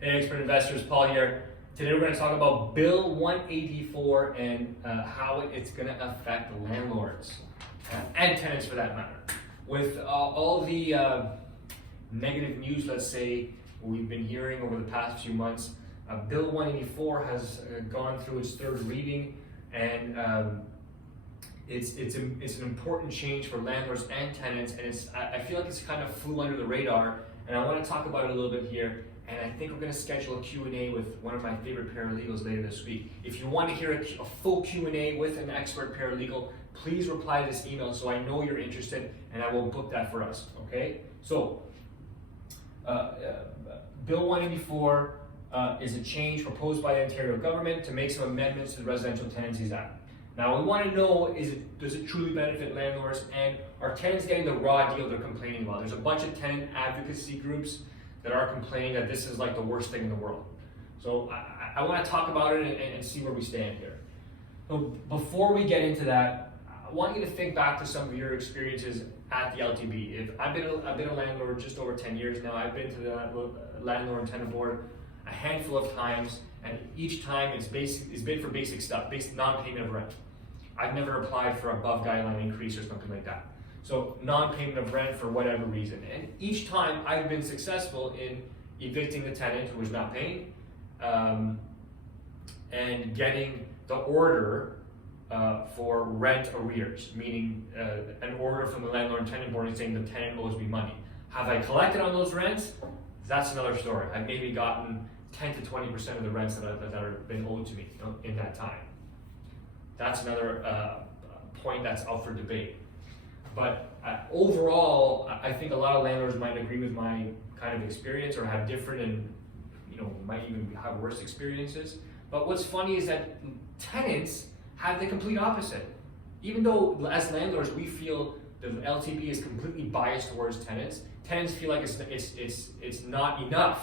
Hey, expert investors, Paul here. Today we're going to talk about Bill 184 and how it's going to affect landlords and tenants for that matter. With all the negative news, let's say, we've been hearing over the past few months, Bill 184 has gone through its third reading, and it's an important change for landlords and tenants, and I feel like it's kind of flew under the radar, and I want to talk about it a little bit here. And I think we're going to schedule a Q&A with one of my favorite paralegals later this week. If you want to hear a full Q&A with an expert paralegal, please reply to this email so I know you're interested, and I will book that for us, okay? So, Bill 184 is a change proposed by the Ontario government to make some amendments to the Residential Tenancies Act. Now, we want to know, does it truly benefit landlords, and are tenants getting the raw deal they're complaining about? There's a bunch of tenant advocacy groups that are complaining that this is like the worst thing in the world. So I want to talk about it and see where we stand here. So before we get into that, I want you to think back to some of your experiences at the LTB. I've been a landlord just over 10 years now. I've been to the Landlord and Tenant Board a handful of times, and each time it's been for basic stuff, basic non-payment of rent. I've never applied for above guideline increase or something like that. So non-payment of rent for whatever reason. And each time I've been successful in evicting the tenant who was not paying and getting the order for rent arrears, meaning an order from the Landlord and Tenant Board saying the tenant owes me money. Have I collected on those rents? That's another story. I've maybe gotten 10 to 20% of the rents that have been owed to me in that time. That's another point that's up for debate. But overall, I think a lot of landlords might agree with my kind of experience or have different and might even have worse experiences. But what's funny is that tenants have the complete opposite. Even though as landlords we feel the LTB is completely biased towards tenants, tenants feel like it's not enough,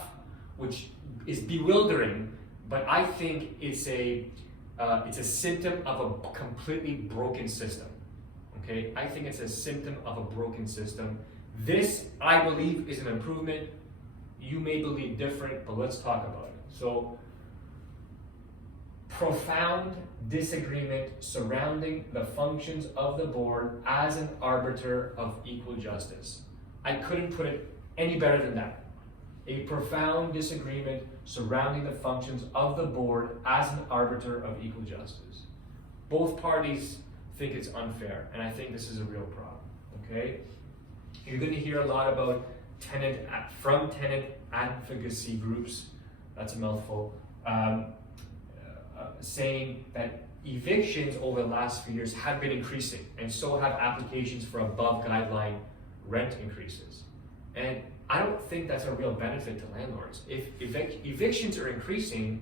which is bewildering. But I think it's a symptom of a completely broken system. Okay, I think it's a symptom of a broken system. This, I believe, is an improvement. You may believe different, but let's talk about it. So, profound disagreement surrounding the functions of the board as an arbiter of equal justice. I couldn't put it any better than that. A profound disagreement surrounding the functions of the board as an arbiter of equal justice. Both parties think it's unfair, and I think this is a real problem, okay? You're going to hear a lot about tenant advocacy groups, that's a mouthful, saying that evictions over the last few years have been increasing, and so have applications for above guideline rent increases. And I don't think that's a real benefit to landlords. If evictions are increasing,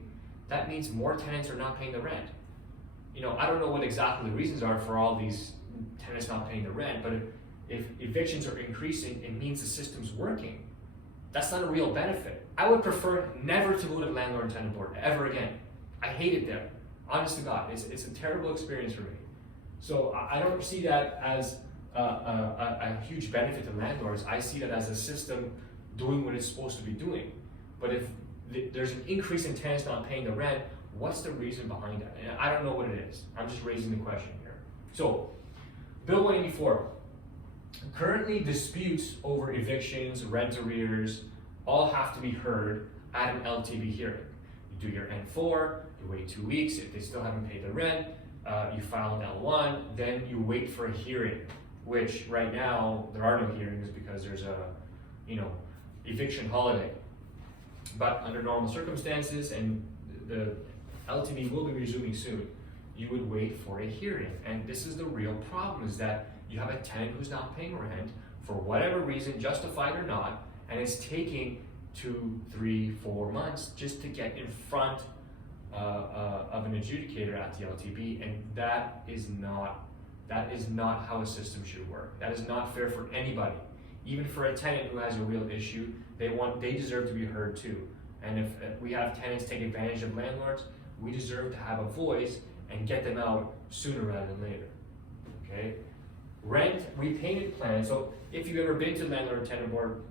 that means more tenants are not paying the rent. I don't know what exactly the reasons are for all these tenants not paying the rent, but if evictions are increasing, it means the system's working. That's not a real benefit. I would prefer never to go to the Landlord and Tenant Board ever again. I hate it there. Honest to God, it's a terrible experience for me. So I don't see that as a huge benefit to landlords. I see that as a system doing what it's supposed to be doing. But if there's an increase in tenants not paying the rent, what's the reason behind that? And I don't know what it is. I'm just raising the question here. So, Bill 184. Currently, disputes over evictions, rent arrears, all have to be heard at an LTB hearing. You do your N4, you wait 2 weeks. If they still haven't paid the rent, you file an L1, then you wait for a hearing, which right now, there are no hearings because there's a, eviction holiday. But under normal circumstances, and the LTB will be resuming soon, you would wait for a hearing. And this is the real problem, is that you have a tenant who's not paying rent for whatever reason, justified or not, and it's taking 2, 3, 4 months just to get in front of an adjudicator at the LTB, and that is not how a system should work. That is not fair for anybody. Even for a tenant who has a real issue, they deserve to be heard too. And if we have tenants take advantage of landlords, we deserve to have a voice and get them out sooner rather than later, okay? Rent repayment plan. So if you've ever been to the Landlord and Tenant Board,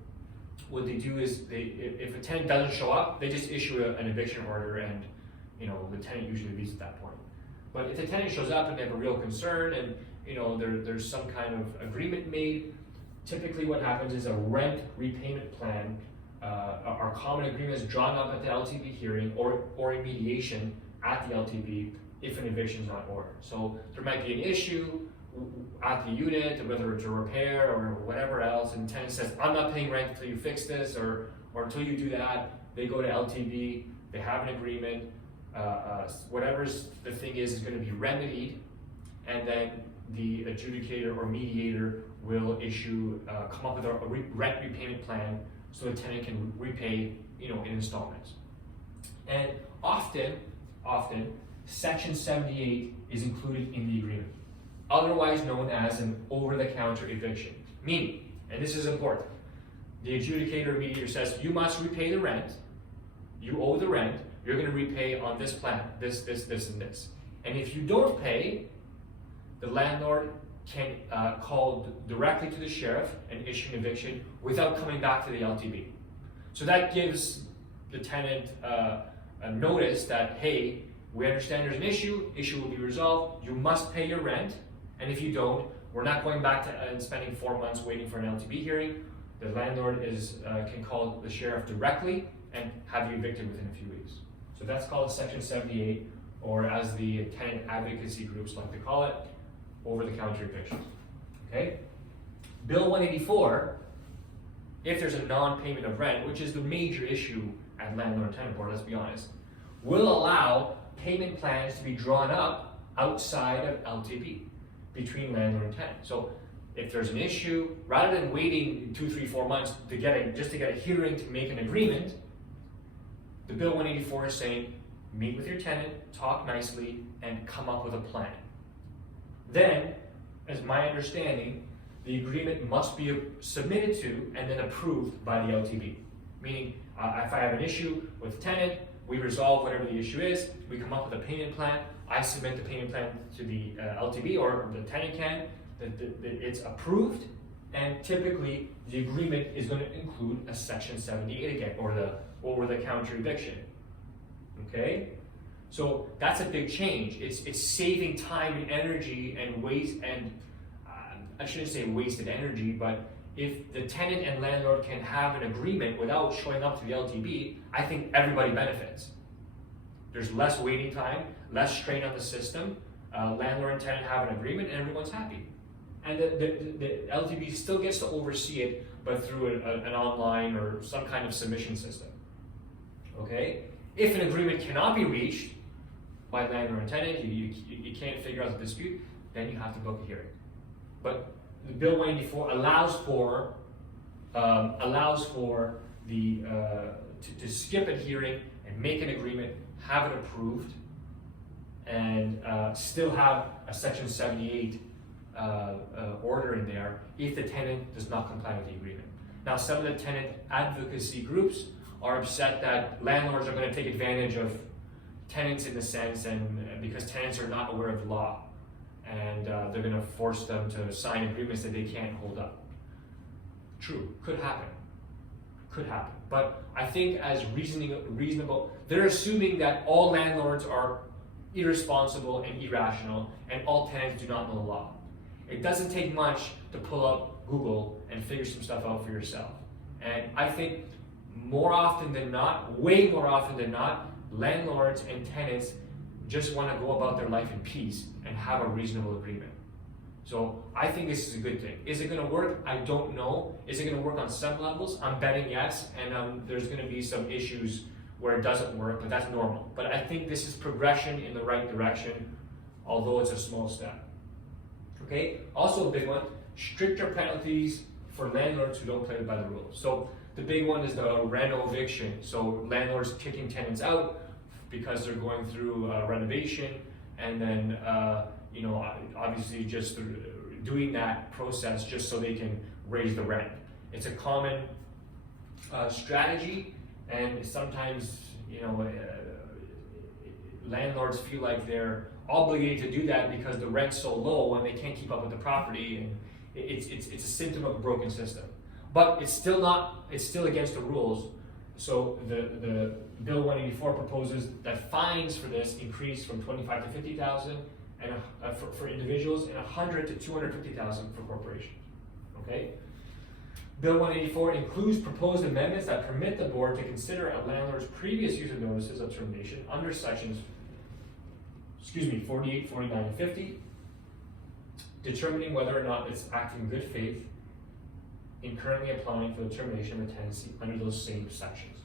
what they do is if a tenant doesn't show up, they just issue an eviction order, and the tenant usually leaves at that point. But if the tenant shows up and they have a real concern, and there's some kind of agreement made, typically what happens is a rent repayment plan, our common agreement is drawn up at the LTB hearing or in mediation at the LTB if an eviction is not ordered. So there might be an issue at the unit, whether it's a repair or whatever else, and the tenant says, I'm not paying rent until you fix this, or until you do that. They go to LTB, they have an agreement, whatever the thing is going to be remedied, and then the adjudicator or mediator will come up with a rent repayment plan so the tenant can repay in installments. And often Section 78 is included in the agreement, otherwise known as an over-the-counter eviction. Meaning, and this is important, the adjudicator or mediator says, you must repay the rent, you owe the rent, you're going to repay on this plan, this, and this. And if you don't pay, the landlord can call directly to the sheriff and issue an eviction without coming back to the LTB. So that gives the tenant a notice that, hey, we understand there's an issue will be resolved, you must pay your rent, and if you don't, we're not going back to and spending 4 months waiting for an LTB hearing. The landlord can call the sheriff directly and have you evicted within a few weeks. So that's called Section 78, or as the tenant advocacy groups like to call it, over-the-counter eviction. Okay? Bill 184, if there's a non-payment of rent, which is the major issue at Landlord and Tenant Board, let's be honest, will allow payment plans to be drawn up outside of LTB between landlord and tenant. So if there's an issue, rather than waiting 2, 3, 4 months to get a hearing to make an agreement, the Bill 184 is saying, meet with your tenant, talk nicely, and come up with a plan. Then, as my understanding, the agreement must be submitted to and then approved by the LTB. Meaning, if I have an issue with the tenant, we resolve whatever the issue is, we come up with a payment plan, I submit the payment plan to the LTB, or the tenant can, it's approved, and typically the agreement is going to include a Section 78 again, or the over-the-counter eviction. Okay? So that's a big change. It's saving time and energy and waste, and I shouldn't say wasted energy, but if the tenant and landlord can have an agreement without showing up to the LTB, I think everybody benefits. There's less waiting time, less strain on the system, landlord and tenant have an agreement, and everyone's happy. And the LTB still gets to oversee it, but through an online or some kind of submission system. Okay? If an agreement cannot be reached by landlord and tenant, you can't figure out the dispute, then you have to book a hearing. But the Bill 184 allows for the to skip a hearing and make an agreement, have it approved, and still have a Section 78 order in there if the tenant does not comply with the agreement. Now, some of the tenant advocacy groups are upset that landlords are going to take advantage of tenants in the sense, and because tenants are not aware of the law, and they're going to force them to sign agreements that they can't hold up. True, could happen. But I think as reasonable, they're assuming that all landlords are irresponsible and irrational, and all tenants do not know the law. It doesn't take much to pull up Google and figure some stuff out for yourself. And I think more often than not, way more often than not, landlords and tenants just want to go about their life in peace and have a reasonable agreement. So I think this is a good thing. Is it going to work? I don't know. Is it going to work on some levels? I'm betting yes, and there's going to be some issues where it doesn't work, but that's normal. But I think this is progression in the right direction, although it's a small step. Okay, also a big one, stricter penalties for landlords who don't play by the rules. So the big one is the reno eviction. So landlords kicking tenants out because they're going through renovation, and then obviously just doing that process just so they can raise the rent. It's a common strategy, and sometimes landlords feel like they're obligated to do that because the rent's so low and they can't keep up with the property, and it's a symptom of a broken system. but it's still against the rules. So the Bill 184 proposes that fines for this increase from 25 to 50,000 and for individuals, and 100 to 250,000 for corporations. Okay. Bill 184 includes proposed amendments that permit the board to consider a landlord's previous use of notices of termination under sections 48, 49, and 50, determining whether or not it's acting in good faith in currently applying for the termination of a tenancy under those same sections.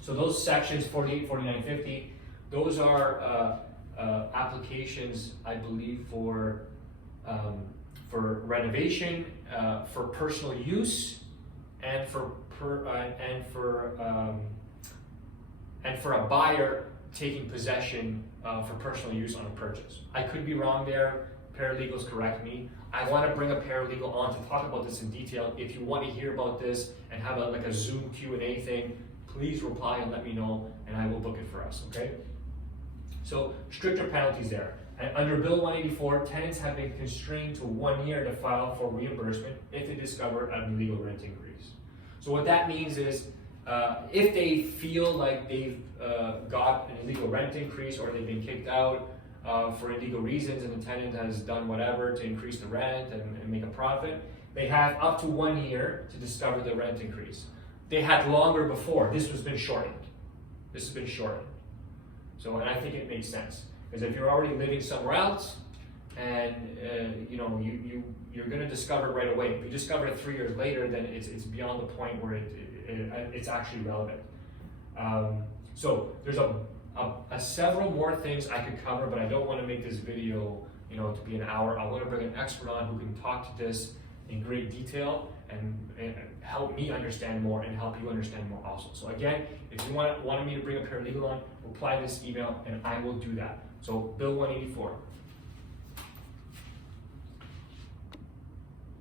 So those sections 48, 49, and 50, those are applications, I believe, for renovation, for personal use, and for a buyer taking possession for personal use on a purchase. I could be wrong there. Paralegals correct me. I want to bring a paralegal on to talk about this in detail. If you want to hear about this and have a Zoom Q&A thing, please reply and let me know, and I will book it for us. Okay. So stricter penalties there. And under Bill 184, tenants have been constrained to 1 year to file for reimbursement if they discover an illegal rent increase. So what that means is, if they feel like they've got an illegal rent increase or they've been kicked out for illegal reasons and the tenant has done whatever to increase the rent and make a profit, they have up to 1 year to discover the rent increase. They had longer before. This has been shortened. So, and I think it makes sense. Because if you're already living somewhere else, and you're going to discover it right away. If you discover it 3 years later, then it's beyond the point where it's actually relevant. So there's several more things I could cover, but I don't want to make this video to be an hour. I want to bring an expert on who can talk to this in great detail and help me understand more and help you understand more also. So again, if you wanted me to bring a paralegal on, reply to this email and I will do that. So Bill 184.